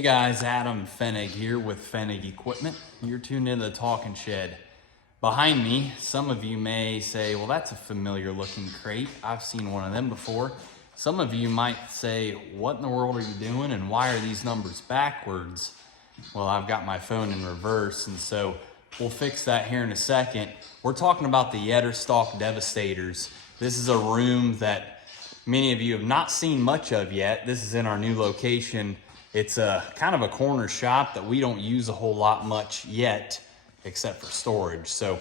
Hey guys, Adam Fenig here with Fenig Equipment. You're tuned into the Talking Shed. Behind me, some of you may say, well, that's a familiar looking crate. I've seen one of them before. Some of you might say, what in the world are you doing and why are these numbers backwards? Well, I've got my phone in reverse, and so we'll fix that here in a second. We're talking about the stalk Devastators. This is a room that many of you have not seen much of yet. This is in our new location. It's a kind of a corner shop that we don't use a whole lot much yet, except for storage. So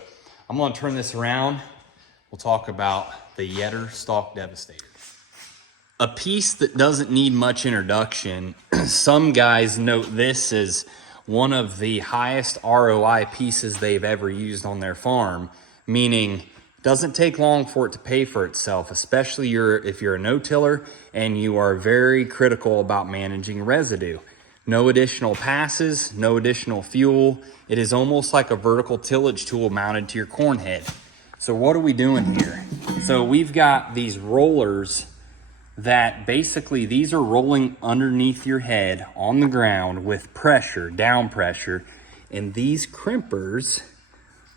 I'm gonna turn this around. We'll talk about the stalk Devastator. A piece that doesn't need much introduction. Some guys note this as one of the highest ROI pieces they've ever used on their farm, meaning it doesn't take long for it to pay for itself, especially if you're a no-tiller and you are very critical about managing residue. No additional passes, no additional fuel. It is almost like a vertical tillage tool mounted to your corn head. So what are we doing here? So we've got these rollers that basically these are rolling underneath your head on the ground with pressure, down pressure, and these crimpers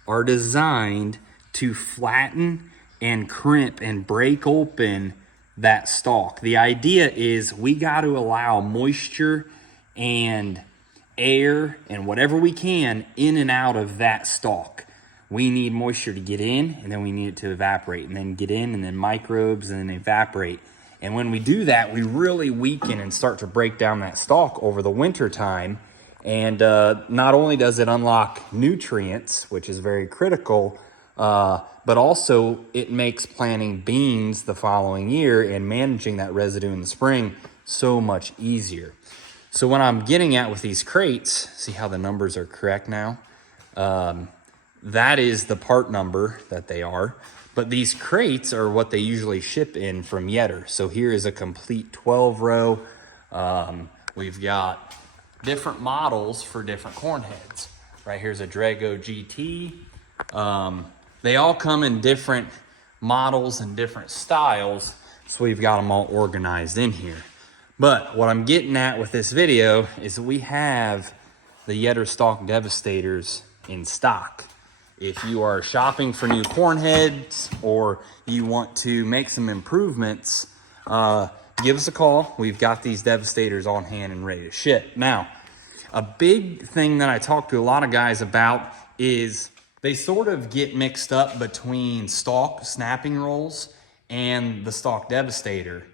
are designed to flatten and crimp and break open that stalk. The idea is we got to allow moisture and air and whatever we can in and out of that stalk. We need moisture to get in, and then we need it to evaporate, and then get in, and then microbes, and then evaporate. And when we do that, we really weaken and start to break down that stalk over the winter time. And not only does it unlock nutrients, which is very critical, but also it makes planting beans the following year and managing that residue in the spring so much easier. So what I'm getting at with these crates, see how the numbers are correct now? That is the part number that they are. But these crates are what they usually ship in from Yetter. So here is a complete 12 row. We've got different models for different corn heads. Right here's a Drago GT. They all come in different models and different styles. So we've got them all organized in here. But what I'm getting at with this video is we have the stalk Devastators in stock. If you are shopping for new corn heads or you want to make some improvements, give us a call. We've got these Devastators on hand and ready to ship. Now, a big thing that I talk to a lot of guys about is they sort of get mixed up between stalk snapping rolls and the stalk Devastator.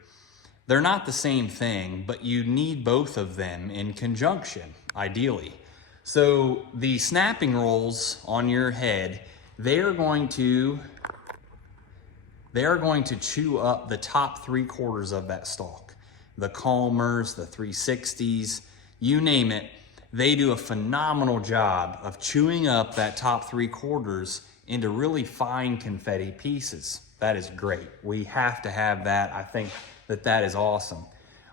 They're not the same thing, but you need both of them in conjunction, ideally. So the snapping rolls on your head, they are going to chew up the top 3/4 of that stalk. The Calmers, the 360s, you name it, they do a phenomenal job of chewing up that top 3/4 into really fine confetti pieces. That is great. We have to have that. I think that is awesome.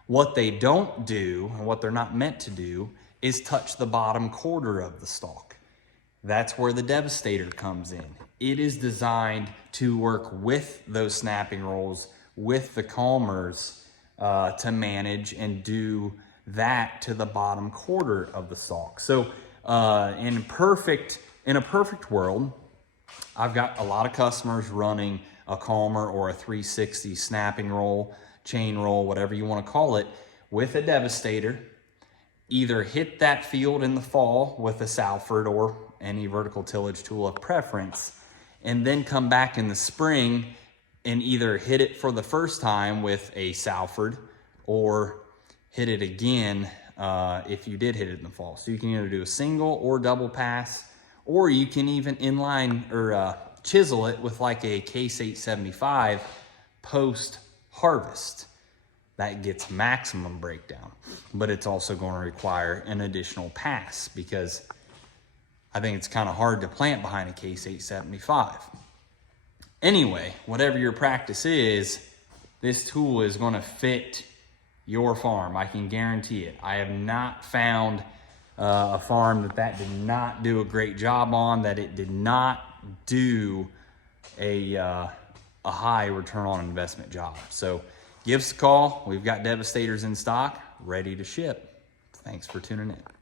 What they don't do, and what they're not meant to do, is touch the bottom quarter of the stalk. That's where the Devastator comes in. It is designed to work with those snapping rolls, with the Calmers, to manage and do that to the bottom quarter of the stalk. So in a perfect world, I've got a lot of customers running a Calmer or a 360 snapping roll, chain roll, whatever you want to call it, with a Devastator. Either hit that field in the fall with a Salford or any vertical tillage tool of preference, and then come back in the spring and either hit it for the first time with a Salford or hit it again if you did hit it in the fall. So you can either do a single or double pass, or you can even inline or chisel it with like a Case 875 post harvest. That gets maximum breakdown, but it's also going to require an additional pass because I think it's kind of hard to plant behind a Case 875. Anyway, whatever your practice is, this tool is going to fit your farm. I can guarantee it. I have not found a farm that did not do a great job on, that it did not do a high return on investment job. So give us a call. We've got Devastators in stock, ready to ship. Thanks for tuning in.